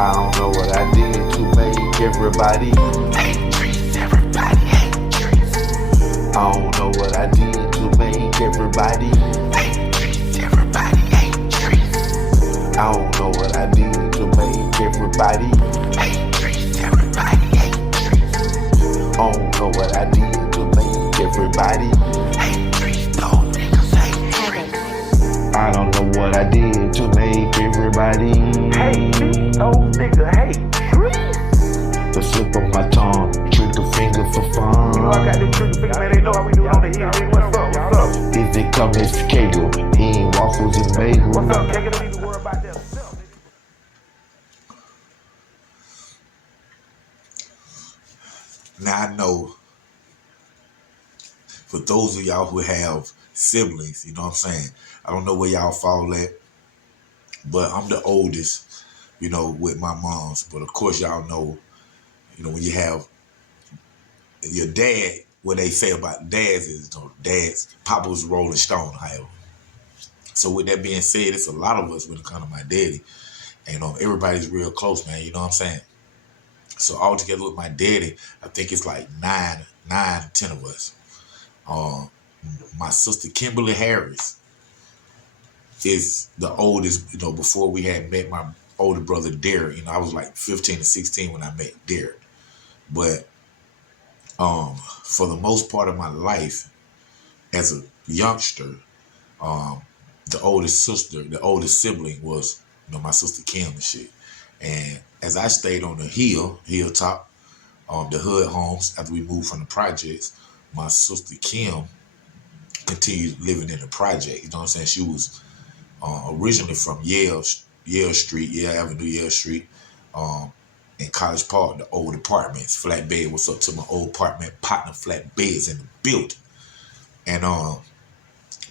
I don't know what I did to make everybody hate trees. Everybody hate trees. I don't know what I did to make everybody hate trees. Everybody hate trees. I don't know what I did to make everybody hate trees. Everybody hate trees. I don't know what I did to make everybody hate trees. Those niggas hate trees. I don't know what I did to make everybody hate me. Those niggas hate trees. The slip of my tongue, trigger finger for fun. You know I got this trigger finger, man. They know how we do it on the hill. What's up? What's up? Is it coming to Kegel? He ain't waffles and bagels. What's up, Kegel? Don't even worry about that. Now I know for those of y'all who have siblings, you know what I'm saying? I don't know where y'all fall at, but I'm the oldest, you know, with my moms. But of course y'all know, you know, when you have your dad, what they say about dads is, you know, dads, Papa was a Rolling Stone, however. So with that being said, it's a lot of us when it comes to my daddy. And everybody's real close, man, you know what I'm saying? So all together with my daddy, I think it's like 10 of us. My sister Kimberly Harris is the oldest, you know, before we had met my older brother Derek. You know, I was like 15 or 16 when I met Derek. But for the most part of my life as a youngster, the oldest sibling was, you know, my sister Kim and shit. And as I stayed on the hilltop, the hood homes, after we moved from the projects, my sister Kim continued living in the project. You know what I'm saying? She was originally from Yale Avenue, Yale Street, in College Park, the old apartments, flatbed. What's up to my old apartment partner, flatbeds in the building. And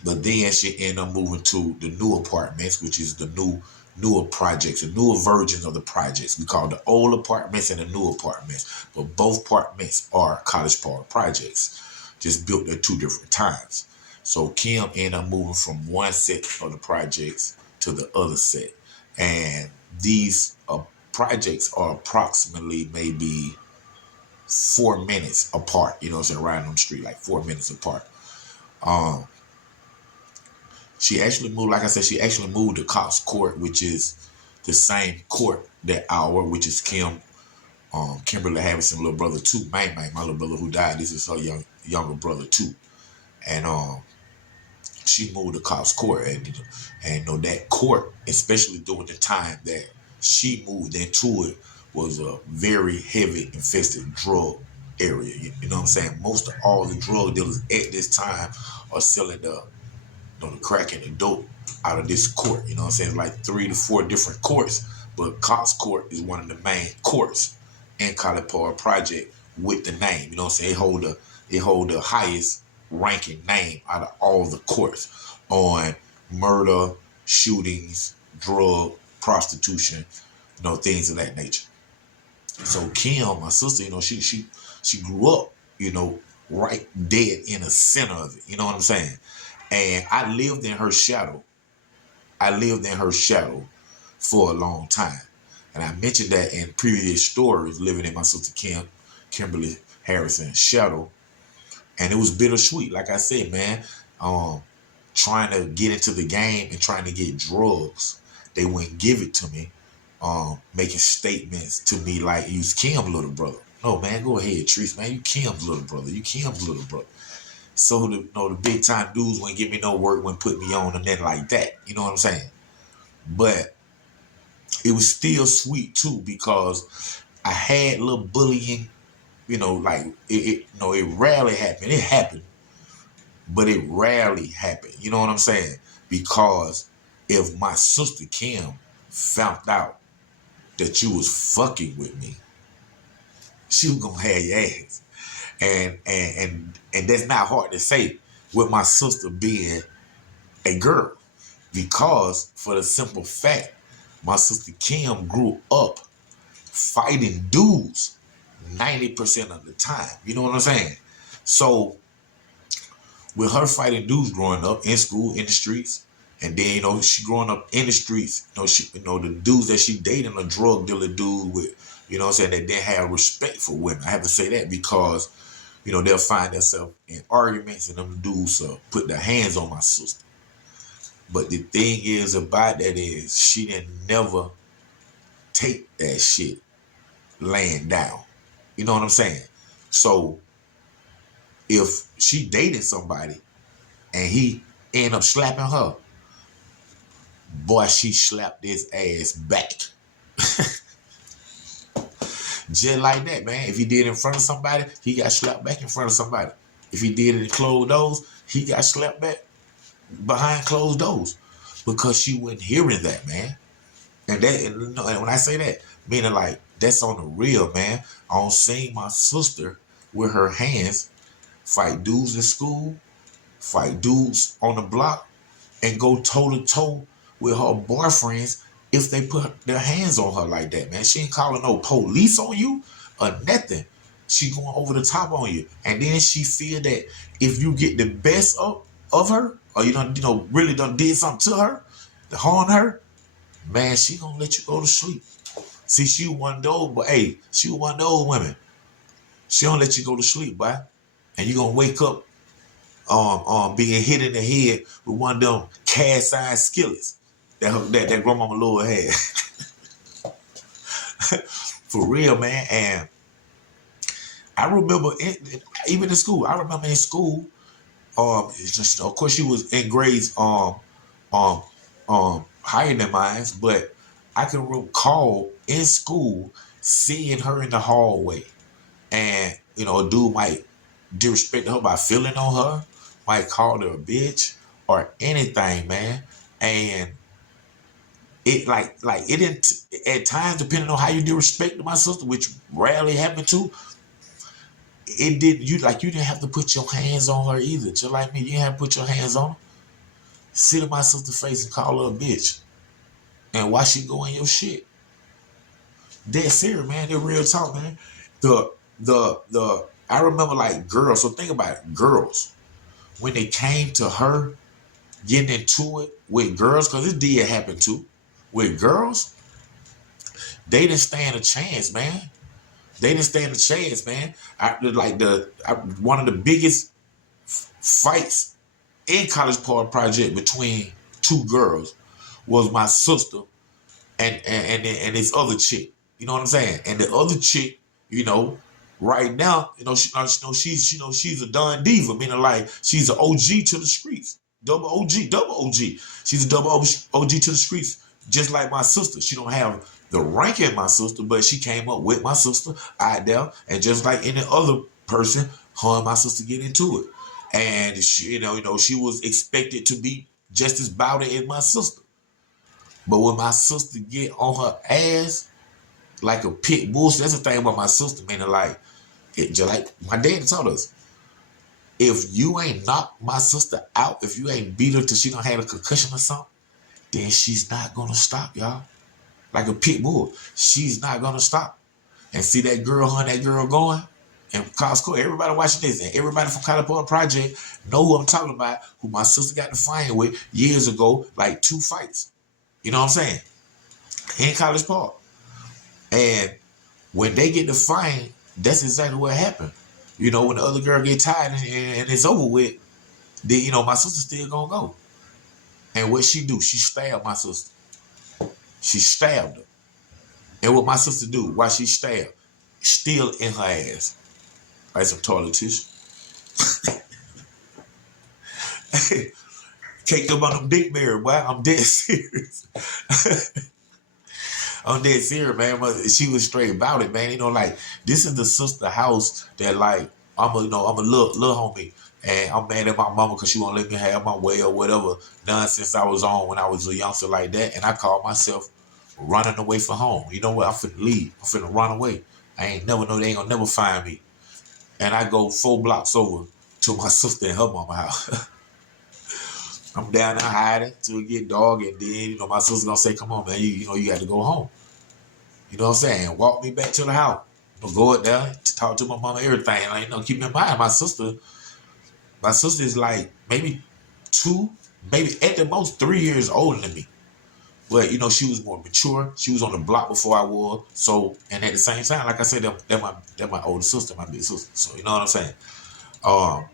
but then she ended up moving to the new apartments, which is the newer projects, the newer versions of the projects. We call the old apartments and the new apartments, but both apartments are College Park projects, just built at two different times. So Kim ended up moving from one set of the projects to the other set. And these projects are approximately maybe 4 minutes apart, you know what I'm saying, riding on the street, like 4 minutes apart. She actually moved, like I said, she actually moved to Cox Court, which is the same court that which is Kimberly Harrison's little brother too, my little brother who died. This is her younger brother too. And she moved to Cops Court, and you know that court, especially during the time that she moved into it, was a very heavy infested drug area. You know what I'm saying? Most of all the drug dealers at this time are selling the crack and the dope out of this court. You know what I'm saying? Like 3 to 4 different courts, but Cops Court is one of the main courts in College Park Project with the name. You know what I'm saying? It hold the highest ranking name out of all the courts on murder, shootings, drug, prostitution, you know, things of that nature. So Kim, my sister, you know, she grew up, you know, right dead in the center of it. You know what I'm saying? And I lived in her shadow. For a long time. And I mentioned that in previous stories, living in my sister Kimberly Harrison's shadow. And it was bittersweet. Like I said, man, trying to get into the game and trying to get drugs, they wouldn't give it to me, making statements to me like, "You Kim's little brother." No, man, go ahead, Treese, man. You Kim's little brother. You Kim's little brother. So the big time dudes wouldn't give me no work, wouldn't put me on and nothing like that. You know what I'm saying? But it was still sweet too, because I had little bullying, you know, like it rarely happened. It happened, but it rarely happened. You know what I'm saying? Because if my sister Kim found out that you was fucking with me, she was gonna have your ass. And that's not hard to say with my sister being a girl, because for the simple fact, my sister Kim grew up fighting dudes 90% of the time. You know what I'm saying? So with her fighting dudes growing up in school, in the streets, And then, she growing up in the streets, the dudes that she dating a drug dealer dude with, that didn't have respect for women. I have to say that because, they'll find themselves in arguments and them dudes put their hands on my sister. But the thing is about that is she didn't never take that shit laying down. You know what I'm saying? So if she dated somebody and he end up slapping her, boy, she slapped his ass back. Just like that, man. If he did it in front of somebody, he got slapped back in front of somebody. If he did it in closed doors, he got slapped back behind closed doors because she wasn't hearing that, man. And when I say that, meaning like that's on the real, man. I don't see my sister with her hands fight dudes in school, fight dudes on the block, and go toe to toe with her boyfriends if they put their hands on her like that, man. She ain't calling no police on you or nothing. She going over the top on you. And then she feel that if you get the best of her, or really done did something to her, to harm her, man, she gonna let you go to sleep. See, she one of those, but hey, she one of those women. She don't let you go to sleep, boy. And you gonna wake up being hit in the head with one of them cast iron skillets that grandmama Lord had. For real, man. And I remember even in school. I remember in school. Of course, she was in grades higher than mine, but I can recall in school seeing her in the hallway, and a dude might disrespect her by feeling on her, might call her a bitch or anything, man. And it like it didn't at times, depending on how you disrespect my sister, which rarely happened to, it didn't you didn't have to put your hands on her either. Just like me, you didn't have to put your hands on her. Sit in my sister's face and call her a bitch. And watch she go in your shit. Dead serious, man. They're real talk, man. I remember like girls, so think about it, girls. When they came to her getting into it with girls, because it did happen too, with girls, they didn't stand a chance, man. They didn't stand a chance, man. One of the biggest fights in College Park Project between two girls was my sister and this other chick. You know what I'm saying? And the other chick, right now, she's a Don Diva, meaning like she's an OG to the streets. Double OG. She's a double OG to the streets, just like my sister. She don't have the rank in my sister, but she came up with my sister out there, and just like any other person, her and my sister get into it. And she, she was expected to be just as bouty as my sister. But when my sister get on her ass like a pit bull, that's the thing about my sister, meaning like, just like my dad told us, if you ain't knocked my sister out, if you ain't beat her till she done had a concussion or something, then she's not gonna stop, y'all. Like a pit bull, she's not gonna stop. And see that girl going, and Costco, everybody watching this, and everybody from California Project know who I'm talking about, who my sister got to fight with years ago, like 2 fights. You know what I'm saying? In College Park. And when they get to fight, that's exactly what happened. When the other girl get tired and it's over with, then, my sister still gonna go. And what she do? She stabbed my sister. She stabbed her. And what my sister do? Why she stabbed? Still in her ass. Like some toilet tissue. Caked up on them dick mirror, boy. I'm dead serious. I'm dead serious, man. She was straight about it, man. Like, this is the sister house that, like, I'm a little homie, and I'm mad at my mama because she won't let me have my way or whatever nonsense I was on when I was a youngster like that, and I called myself running away from home. You know what? I'm finna leave. I'm finna run away. I ain't never know they ain't gonna never find me. And I go 4 blocks over to my sister and her mama house. I'm down there hiding till it get dark, and then, my sister gonna say, come on, man, you got to go home. You know what I'm saying? Walk me back to the house. Go up there to talk to my mama, everything. Like, keep in mind, my sister is like maybe 2, maybe at the most 3 years older than me. But, you know, she was more mature. She was on the block before I was. So, and at the same time, like I said, they're my older sister, my big sister. So, you know what I'm saying? Um,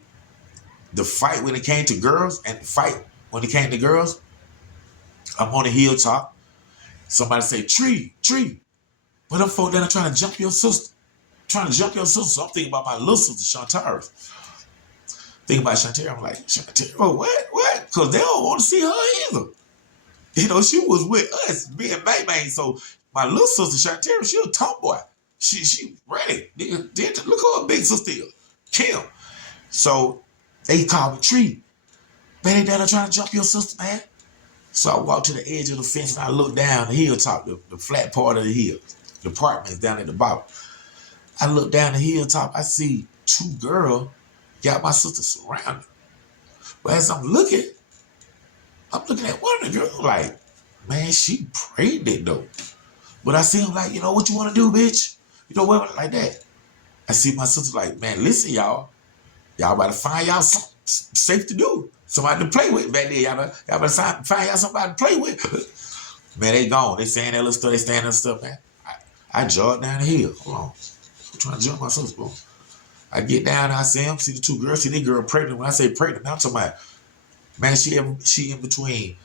the fight when it came to girls and the fight when it came to girls, I'm on the hilltop. Somebody say, tree. But them folk that are trying to jump your sister. Trying to jump your sister. So I'm thinking about my little sister, Shantara. Thinking about Shantara, I'm like, Shantara, oh, what? Because they don't want to see her either. You know, she was with us, me and Bang. So my little sister, Shantara, she a tomboy. She ready. Look at her big sister is. Kim. So they called me Tree. Man, they down there trying to jump your sister, man. So I walked to the edge of the fence and I looked down the hilltop, the flat part of the hill. The apartments down at the bottom. I look down the hilltop, I see 2 girls got my sister surrounded. But as I'm looking at one of the girls like, man, she pregnant though. But I see him like, you know what you want to do, bitch? You know what, like that. I see my sister like, man, listen, y'all. Y'all about to find y'all something safe to do. Somebody to play with back there. Y'all better find y'all somebody to play with. Man, they gone. They saying that little stuff. They standing that stuff, man. I jogged down the hill. Hold on. I'm trying to jump my sister, bro. I get down and I see them, see the 2 girls, see the girl pregnant. When I say pregnant, I'm talking about, man, she in between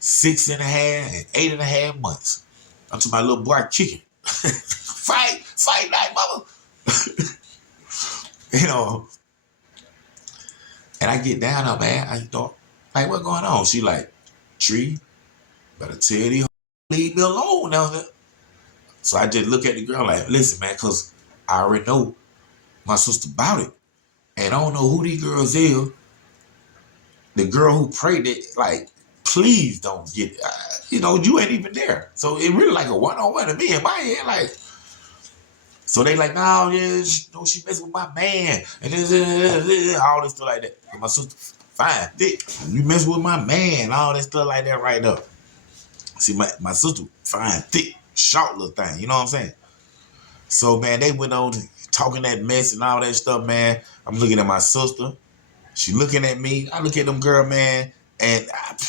6.5 and 8.5 months. I'm talking about little boy kicking. fight night, mama. You know. And I get down there, man. I thought, like, what going on? She like, Tree, better tell these leave me alone now. So I just look at the girl like, listen, man, because I already know my sister about it. And I don't know who these girls is. The girl who prayed it, like, please don't get it. You know, you ain't even there. So it really like a one-on-one to me in my head, like. So they like, no, yeah, she messing with my man. And all this stuff like that. And my sister, fine, thick. You mess with my man, all that stuff like that right there. See, my sister, fine, thick, short little thing. You know what I'm saying? So, man, they went on talking that mess and all that stuff, man. I'm looking at my sister. She looking at me. I look at them girl, man. And,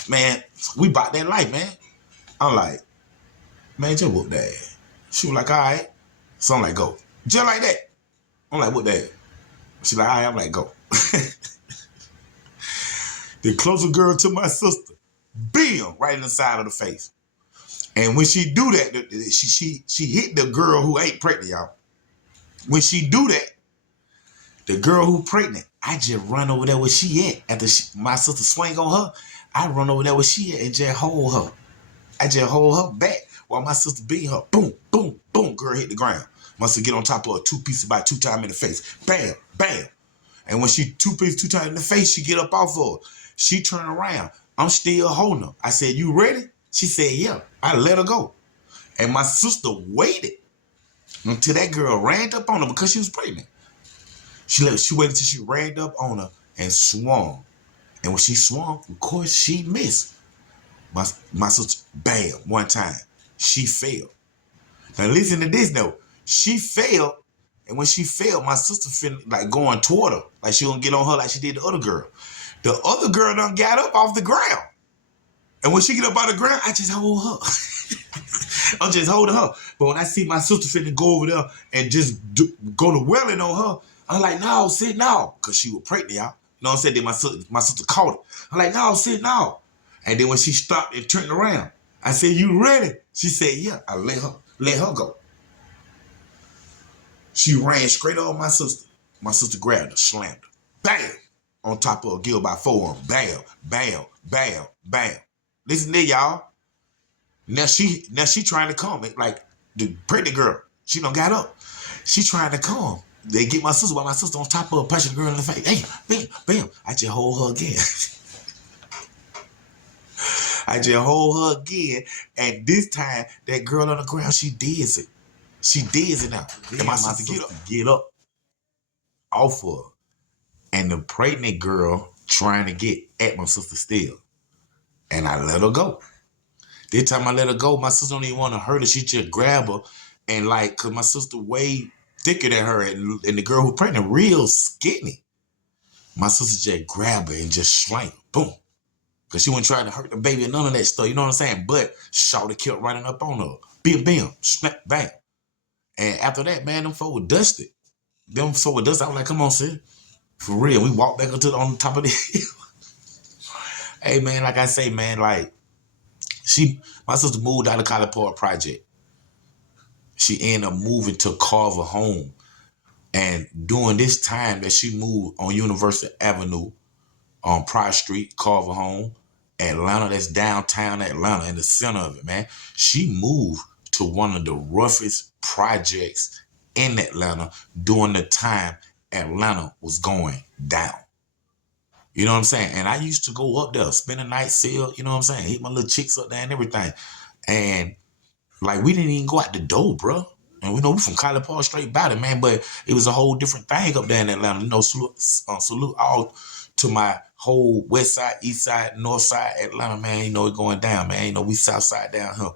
man, we bought that life, man. I'm like, man, just whoop that ass. She was like, all right. So I'm like, go. Just like that. I'm like, what that? She like, all right. I'm like, go. The closer girl to my sister, bam, right in the side of the face. And when she do that, she hit the girl who ain't pregnant, y'all. When she do that, the girl who pregnant, I just run over there where she at. After my sister swing on her, I run over there where she at and just hold her. I just hold her back while my sister beat her. Boom, boom, boom. Girl hit the ground. My sister get on top of her 2 pieces about 2 times in the face. Bam, bam. And when she 2 pieces 2 times in the face, she get up off of her. She turn around. I'm still holding her. I said, you ready? She said, yeah. I let her go. And my sister waited until that girl ran up on her because she was pregnant. She waited till she ran up on her and swung. And when she swung, of course, she missed. My sister, bam, one time. She fell. Now listen to this though. She fell, and when she fell, my sister fell like going toward her. Like she gonna get on her like she did the other girl. The other girl done got up off the ground. And when she get up out of the ground, I just hold her. I'm just holding her. But when I see my sister finna go over there and just go to welling on her, I'm like, no, sit now. Because she was pregnant, y'all. You know what I'm saying? Then my sister caught it. I'm like, no, sit now. And then when she stopped and turned around, I said, you ready? She said, yeah. I let her go. She ran straight over my sister. My sister grabbed her, slammed her. Bam! On top of her, give about 4 of them. Bam, bam, bam, bam. Listen there, y'all. Now she trying to come. Like the pregnant girl. She done got up. She trying to come. They get my sister while my sister on top of her, punching the girl in the face. Hey, bam, bam. I just hold her again. I just hold her again. And this time, that girl on the ground, she dizzy. She dizzy now. And my sister get up off of her. And the pregnant girl trying to get at my sister still. And I let her go. This time I let her go, my sister don't even want to hurt her. She just grab her and like, cause my sister way thicker than her and the girl who pregnant real skinny. My sister just grab her and just slang her. Boom. Cause she wasn't trying to hurt the baby or none of that stuff. You know what I'm saying? But Shawty kept running up on her. Bim, bim, smack, bang. And after that, man, them folk were dusted. I was like, come on, sis. For real. We walked back on the top of the hill. Hey, man, like I say, man, like, my sister moved out of College Park Project. She ended up moving to Carver Home. And during this time that she moved on University Avenue, on Price Street, Carver Home, Atlanta, that's downtown Atlanta, in the center of it, man. She moved to one of the roughest projects in Atlanta during the time Atlanta was going down. You know what I'm saying? And I used to go up there, spend a night, sail, you know what I'm saying? Hit my little chicks up there and everything. And like, we didn't even go out the door, bro. And we know we from College Park straight about it, man. But it was a whole different thing up there in Atlanta. You know, salute all to my whole west side, east side, north side Atlanta, man. You know, it going down, man. You know, we south side down here.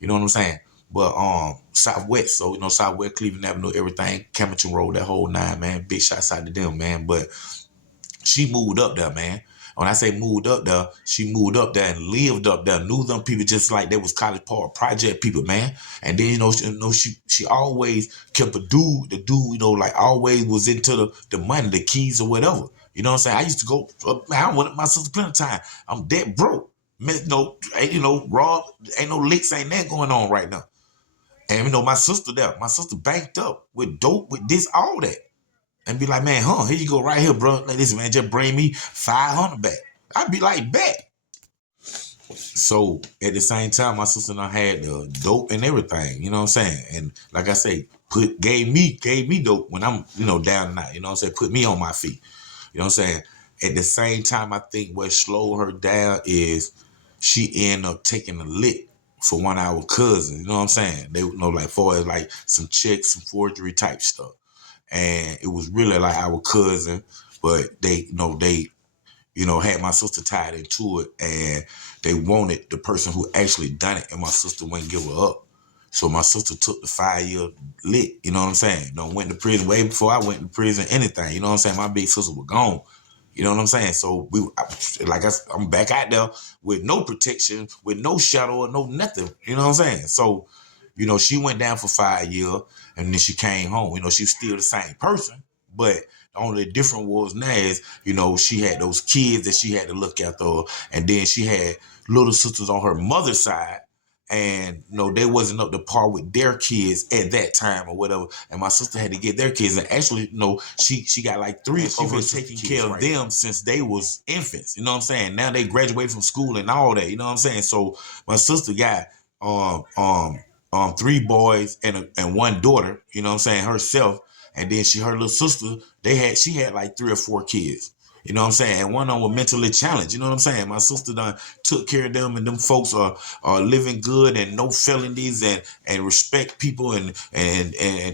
You know what I'm saying? But southwest, so, you know, southwest, Cleveland Avenue, everything, Camerton Road, that whole nine, man. Big shots out to them, man. But she moved up there, man. When I say moved up there, she moved up there and lived up there. Knew them people just like they was College Park Project people, man. And then, she always kept the dude, you know, like always was into the money, the keys or whatever. You know what I'm saying? I used to go, man, I went with my sister plenty of time. I'm dead broke. Man, raw, ain't no licks, ain't that going on right now. And, you know, my sister banked up with dope, with this, all that. And be like, man, here you go right here, bro. Like, listen, man, just bring me 500 back. I'd be like, bet. So at the same time, my sister and I had the dope and everything, you know what I'm saying? And like I say, gave me dope when I'm, you know, down and out, you know what I'm saying? Put me on my feet, you know what I'm saying? At the same time, I think what slowed her down is she ended up taking a lick for one of our cousins, you know what I'm saying? They, you know, like for like some checks, some forgery type stuff. And it was really like our cousin, but they had my sister tied into it, and they wanted the person who actually done it, and my sister wouldn't give her up. So my sister took the 5-year lick, you know what I'm saying? Went to prison way before I went to prison, anything, you know what I'm saying? My big sister was gone, you know what I'm saying? So I'm back out there with no protection, with no shadow or no nothing, you know what I'm saying? So, you know, she went down for 5 years, and then she came home. You know, she was still the same person, but the only difference was now is, you know, she had those kids that she had to look after, and then she had little sisters on her mother's side, and, you know, they wasn't up to par with their kids at that time or whatever, and my sister had to get their kids, and actually, you know, she got like 3 of her taking care of them since they was infants, you know what I'm saying? Now they graduated from school and all that, you know what I'm saying? So my sister got 3 boys and 1 daughter, you know what I'm saying, herself. And then her little sister, she had like 3 or 4 kids, you know what I'm saying? And one of them was mentally challenged, you know what I'm saying? My sister done took care of them, and them folks are living good and no felonies and respect people, and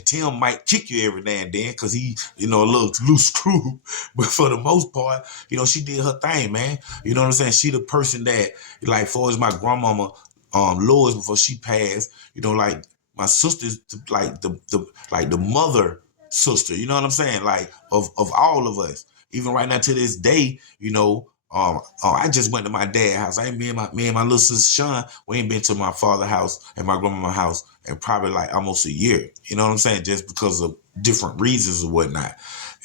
Tim might kick you every now and then because he, you know, a little loose screw. But for the most part, you know, she did her thing, man. You know what I'm saying? She the person that, like, far as my grandmama, Lois, before she passed, you know, like my sister's like the mother sister, you know what I'm saying? Like of all of us. Even right now to this day, you know, I just went to my dad's house. Me and my little sister Sean, we ain't been to my father's house and my grandma's house in probably like almost a year. You know what I'm saying? Just because of different reasons or whatnot.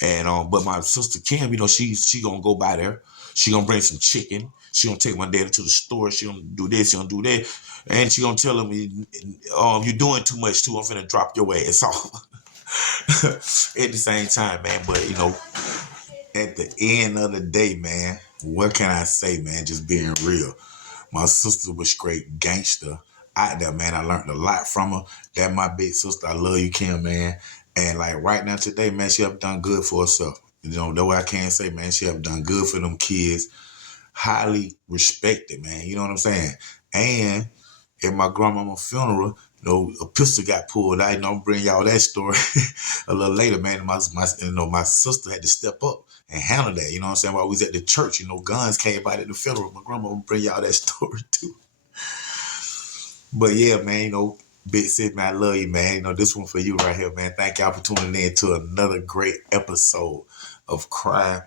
And but my sister Kim, you know, she gonna go by there. She gonna bring some chicken. She gonna take my daddy to the store. She gonna do this. She gonna do that, and she gonna tell him, "You're doing too much too. I'm finna drop your ass off." At the same time, man. But you know, at the end of the day, man, what can I say, man? Just being real. My sister was straight gangster out there, man. I learned a lot from her. That my big sister. I love you, Kim, man. And like right now today, man, she have done good for herself. You know, that way I can say, man, she have done good for them kids. Highly respected, man. You know what I'm saying? And at my grandmama's funeral, you know, a pistol got pulled out. You know, I'm bring y'all that story a little later, man. My sister had to step up and handle that. You know what I'm saying? While we was at the church, you know, guns came out at the funeral. My grandma bring y'all that story too. But yeah, man, you know, Big Sis, man, I love you, man. You know, this one for you right here, man. Thank y'all for tuning in to another great episode of Crime.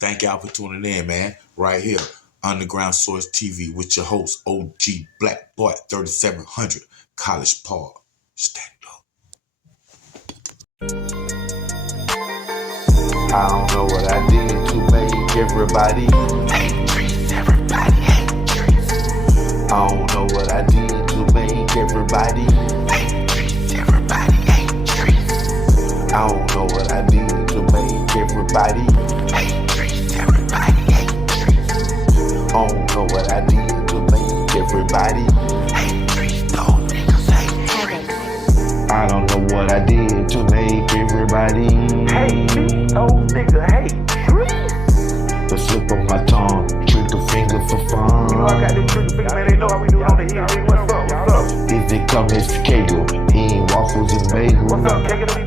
Thank y'all for tuning in, man, right here. Underground Source TV with your host, OG Black Boy 3700, College Park. Stand up. I don't know what I did to make everybody hate trees. Everybody hate trees. I don't know what I did to make everybody hate trees. Everybody hate trees. I don't know what I did to make everybody hate trees. Everybody hate trees. I don't know what I did to make everybody hate trees. Those niggas hate trees. I don't know what I did to make everybody hate me. Those niggas hate trees. The slip of my tongue, trigger finger for fun. You know I got them trigger finger, man. They know how we do it on the hill. What's up? What's up? Is it come as Kegel? He ain't waffles and bagels. What's up, Kegel?